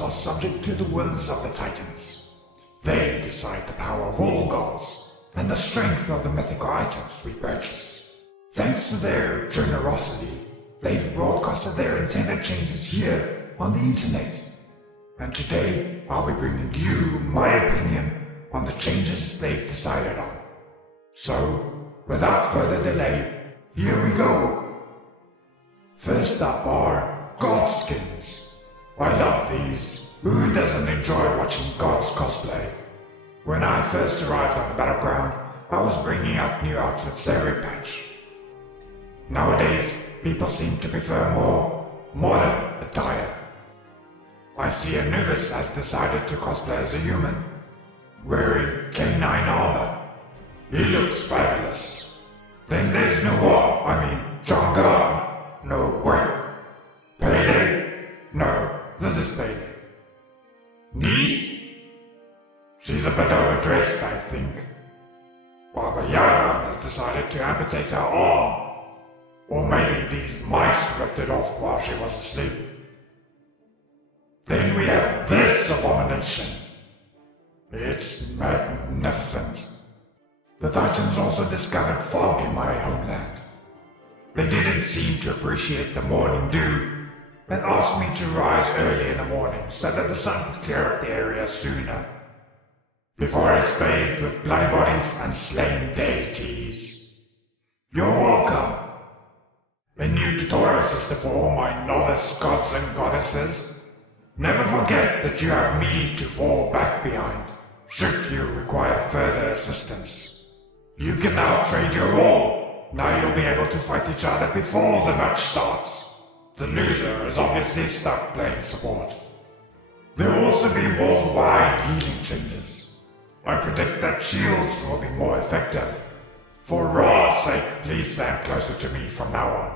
gods are subject to the wills of the Titans. They decide the power of all gods and the strength of the mythical items we purchase. Thanks to their generosity, they've broadcasted their intended changes here on the internet. And today, I'll be bringing you my opinion on the changes they've decided on. So, without further delay, here we go. First up are God skins. I love these. Who doesn't enjoy watching gods cosplay? When I first arrived on the battleground, I was bringing out new outfits every patch. Nowadays, people seem to prefer more modern attire. I see Anubis has decided to cosplay as a human, wearing canine armor. He looks fabulous. Then there's Jongar. No, wait. Pele? No, this is Pele. Neith? She's a bit overdressed, I think. Baba Yaga has decided to amputate her arm. Or maybe these mice ripped it off while she was asleep. Then we have this abomination. It's magnificent. The Titans also discovered fog in my homeland. They didn't seem to appreciate the morning dew, and asked me to rise early in the morning so that the sun could clear up the area sooner, before it's bathed with bloody bodies and slain deities. You're welcome. A new tutorial system for all my novice gods and goddesses. Never forget that you have me to fall back behind, should you require further assistance. You can now trade your role. Now you'll be able to fight each other before the match starts. The loser is obviously stuck playing support. There will also be worldwide healing changes. I predict that shields will be more effective. For Ra's sake, please stand closer to me from now on.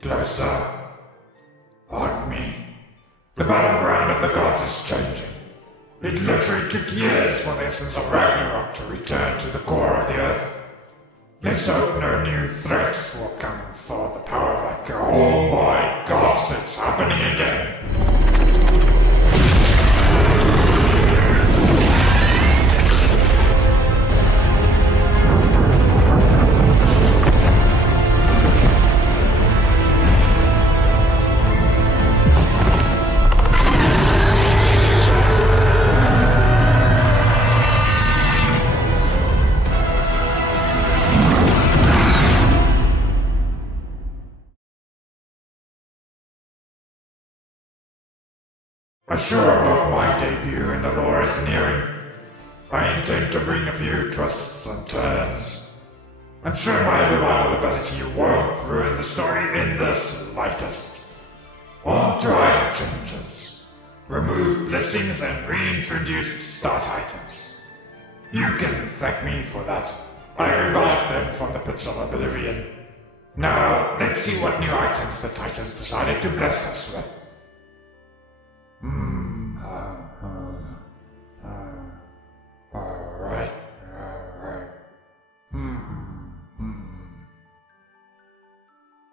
Closer. Hug me. The battleground of the gods is changing. It literally took years for the essence of Ragnarok to return to the core of the earth. Let's hope no new threats will come for the power of Akka. Oh my gods, it's happening again. I sure hope my debut in the lore is nearing. I intend to bring a few twists and turns. I'm sure my revival ability won't ruin the story in the slightest. On to item changes. Remove blessings and reintroduced start items. You can thank me for that. I revived them from the pits of oblivion. Now, let's see what new items the Titans decided to bless us with. Alright.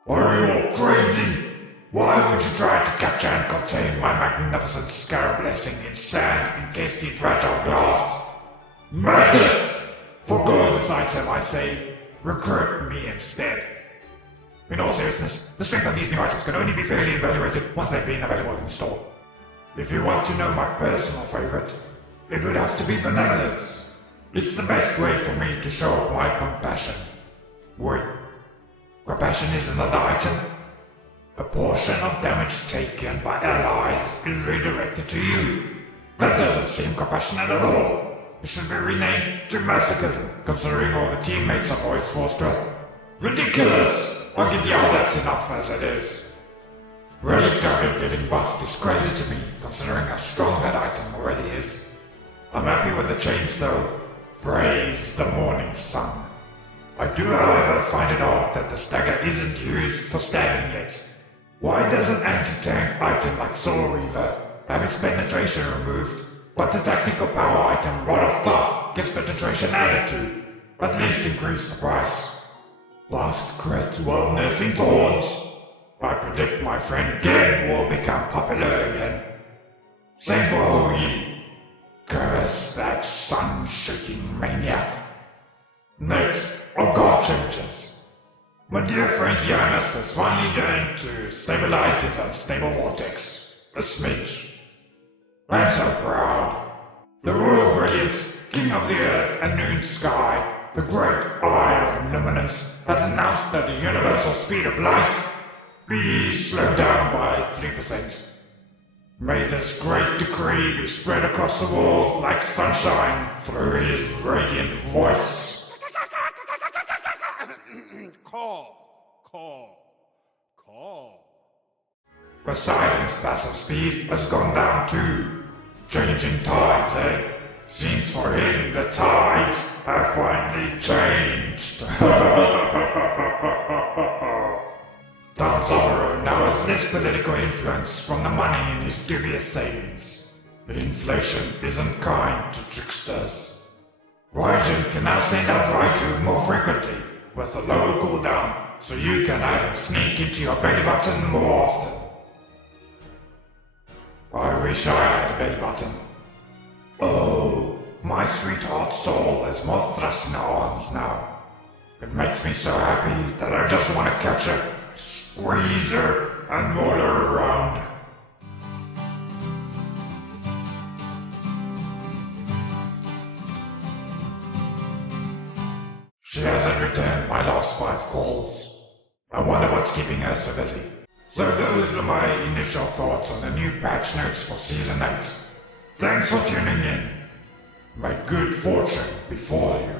Are you all crazy? Why would you try to capture and contain my magnificent scarab blessing in sand encased in fragile glass? Madness! Forgo this item, I say. Recruit me instead. In all seriousness, the strength of these new items can only be fairly evaluated once they've been available in the store. If you want to know my personal favorite, it would have to be benevolence. It's the best way for me to show off my compassion. Wait, compassion is another item? A portion of damage taken by allies is redirected to you. That doesn't seem compassionate at all. It should be renamed to masochism, considering all the teammates are always forced with. Ridiculous! I get yelled at enough as it is. Relic Dagger getting buffed is crazy to me, considering how strong that item already is. I'm happy with the change though. Praise the morning sun. I do however find it odd that the stagger isn't used for stabbing yet. Why does an anti-tank item like Soul Reaver have its penetration removed, but the tactical power item Rod of Thoth gets penetration added to? At least increase the price. Buffed crit while nerfing thorns. I predict my friend Geb will become popular again. Same for Hou-Yi. Curse that sun-shooting maniac. Next, our god changes. My dear friend Janus has finally learned to stabilize his unstable vortex. A smidge. I'm so proud. The royal brilliance, king of the earth and noon sky, the great eye of luminance, has announced that the universal speed of light be slowed down by 3%. May this great decree be spread across the world like sunshine through his radiant voice. Call. Poseidon's passive speed has gone down too. Changing tides, eh? Seems for him the tides have finally changed. Don Zorro now has less political influence from the money in his dubious savings. Inflation isn't kind to tricksters. Raijin can now send out Raiju more frequently, with a lower cooldown, so you can have him sneak into your belly button more often. I wish I had a belly button. Oh, my sweetheart soul has more thrust in her arms now. It makes me so happy that I just want to catch her, squeeze her, and roll her around. She hasn't returned my last 5 calls. I wonder what's keeping her so busy. So those are my initial thoughts on the new patch notes for Season 8. Thanks for tuning in. May good fortune befall you.